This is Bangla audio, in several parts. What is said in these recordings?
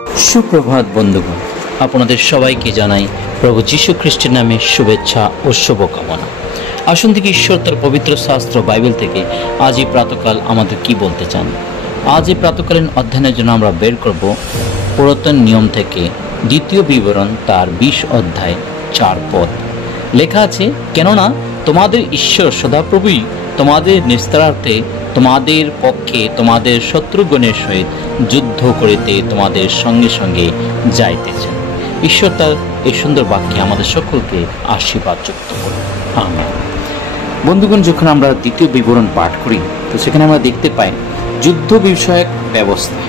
সুপ্রভাত বন্ধুগণ, আপনাদের সবাইকে জানাই প্রভু যীশু খ্রিস্টের নামে শুভেচ্ছা ও শুভকামনা। আসুন থেকে ঈশ্বর তার পবিত্র শাস্ত্র বাইবেল থেকে আজ এই প্রাতকাল আমাদের কি বলতে চান। আজ এই প্রাতকালীন অধ্যয়নের জন্য আমরা বের করব পুরাতন নিয়ম থেকে দ্বিতীয় বিবরণ তার 20 অধ্যায় 4 পদ। লেখা আছে, কেননা তোমাদের ঈশ্বর সদাপ্রভুই তোমাদের নিস্তারার্থে তোমাদের পক্ষে তোমাদের শত্রুগণের সহিত যুদ্ধ করিতে তোমাদের সঙ্গে সঙ্গে যাইতেছেন। ঈশ্বর তার এই সুন্দর বাক্যে আমাদের সকলকে আশীর্বাদ যুক্ত করুন। আমেন। বন্ধুগণ, যখন আমরা দ্বিতীয় বিবরণ পাঠ করি তো সেখানে আমরা দেখতে পাই যুদ্ধ বিষয়ক ব্যবস্থা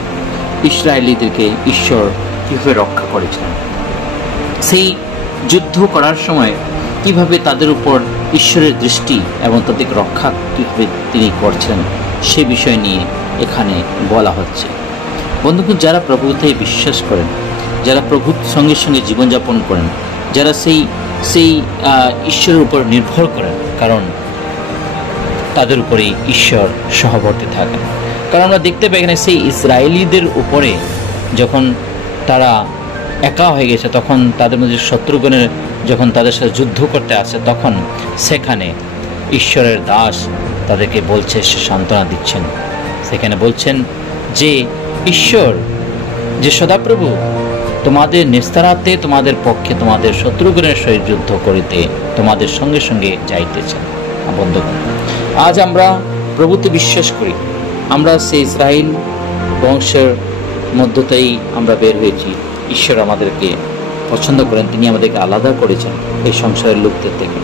ইসরায়েলীদেরকে ঈশ্বর কীভাবে রক্ষা করেছিলেন। সেই যুদ্ধ করার সময় কিভাবে তাদের উপর ঈশ্বরের দৃষ্টি এবং তাদেরকে রক্ষা কীভাবে তিনি করছেন সে বিষয় নিয়ে এখানে বলা হচ্ছে। বন্ধুগণ, যারা প্রভুতে বিশ্বাস করেন, যারা প্রভুর সঙ্গে সঙ্গে জীবনযাপন করেন, যারা সেই ঈশ্বরের উপর নির্ভর করেন, কারণ তাদের উপরেই ঈশ্বর সহবর্তী থাকেন। কারণ আমরা দেখতে পাই এখানে সেই ইসরায়েলিদের উপরে যখন তারা একা হয়ে গেছে, তখন তাদের মধ্যে শত্রুগণের যখন তাদের সাথে যুদ্ধ করতে আসে, তখন সেখানে ঈশ্বরের দাস তাদেরকে বলছে, সে সান্ত্বনা দিচ্ছেন। সেখানে বলছেন যে ঈশ্বর যে সদাপ্রভু তোমাদের নিস্তারাতে তোমাদের পক্ষে তোমাদের শত্রুগণের সহিত যুদ্ধ করিতে তোমাদের সঙ্গে সঙ্গে যাইতেছেন। বন্ধুগণ, আজ আমরা প্রভুতে বিশ্বাস করি, আমরা সেই ইসরায়েল বংশের মধ্যতেই আমরা বের হয়েছি। ঈশ্বর আমাদেরকে পছন্দ করেন, তিনি আমাদেরকে আলাদা করেছেন এই সংসারের লোকদের থেকে।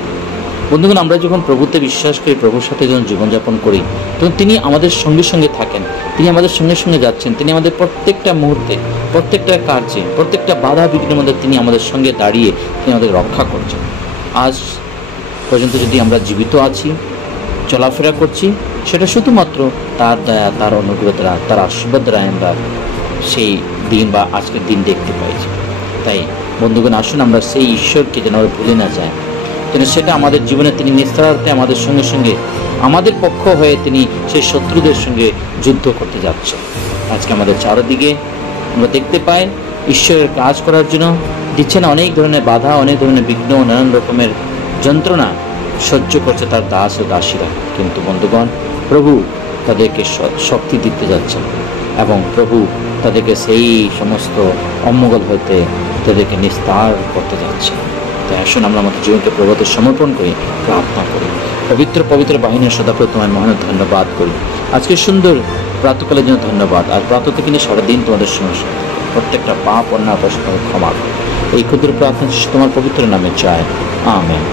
বন্ধুগণ, আমরা যখন প্রভুতে বিশ্বাস করি, প্রভুর সাথে যখন জীবনযাপন করি, তখন তিনি আমাদের সঙ্গে সঙ্গে থাকেন, তিনি আমাদের সঙ্গে সঙ্গে যাচ্ছেন, তিনি আমাদের প্রত্যেকটা মুহূর্তে, প্রত্যেকটা কার্যে, প্রত্যেকটা বাধা বিঘ্নের মধ্যে তিনি আমাদের সঙ্গে দাঁড়িয়ে তিনি আমাদের রক্ষা করছেন। আজ পর্যন্ত যদি আমরা জীবিত আছি, চলাফেরা করছি, সেটা শুধুমাত্র তার দয়া, তার অনুগ্রহ দ্বারা, তার আশীর্বাদ দ্বারা আমরা সেই দিন বা আজকের দিন দেখতে পাইছি। তাই বন্ধুগণ, আসুন আমরা সেই ঈশ্বরকে যেন আমরা ভুলে না যাই, যেন সেটা আমাদের জীবনে তিনি নিস্তারার্থে আমাদের সঙ্গে সঙ্গে আমাদের পক্ষ হয়ে তিনি সেই শত্রুদের সঙ্গে যুদ্ধ করতে যাচ্ছে। আজকে আমাদের চারিদিকে আমরা দেখতে পাই ঈশ্বরের কাজ করার জন্য দিচ্ছেন অনেক ধরনের বাধা, অনেক ধরনের বিঘ্ন, নানান রকমের যন্ত্রণা সহ্য করছে তার দাস ও দাসীরা। কিন্তু বন্ধুগণ, প্রভু তাদেরকে শক্তি দিতে যাচ্ছেন এবং প্রভু তাদেরকে সেই সমস্ত অমঙ্গল হইতে তাদেরকে নিস্তার করতে যাচ্ছে। তাই আসুন আমরা আমাদের জীবনকে প্রভুতে সমর্পণ করি, প্রার্থনা করি। পবিত্র বাহিনীর সদাপ্রভু তোমায় মহান ধন্যবাদ করি। আজকে সুন্দর প্রাতকালের জন্য ধন্যবাদ। আর প্রাত থেকে নিয়ে সারাদিন তোমাদের সমস্যা, প্রত্যেকটা পাপ অন্যায় অপরাধ ক্ষমা করো। এই ক্ষুদ্র প্রার্থনা তোমার পবিত্র নামে চায়, আমেন।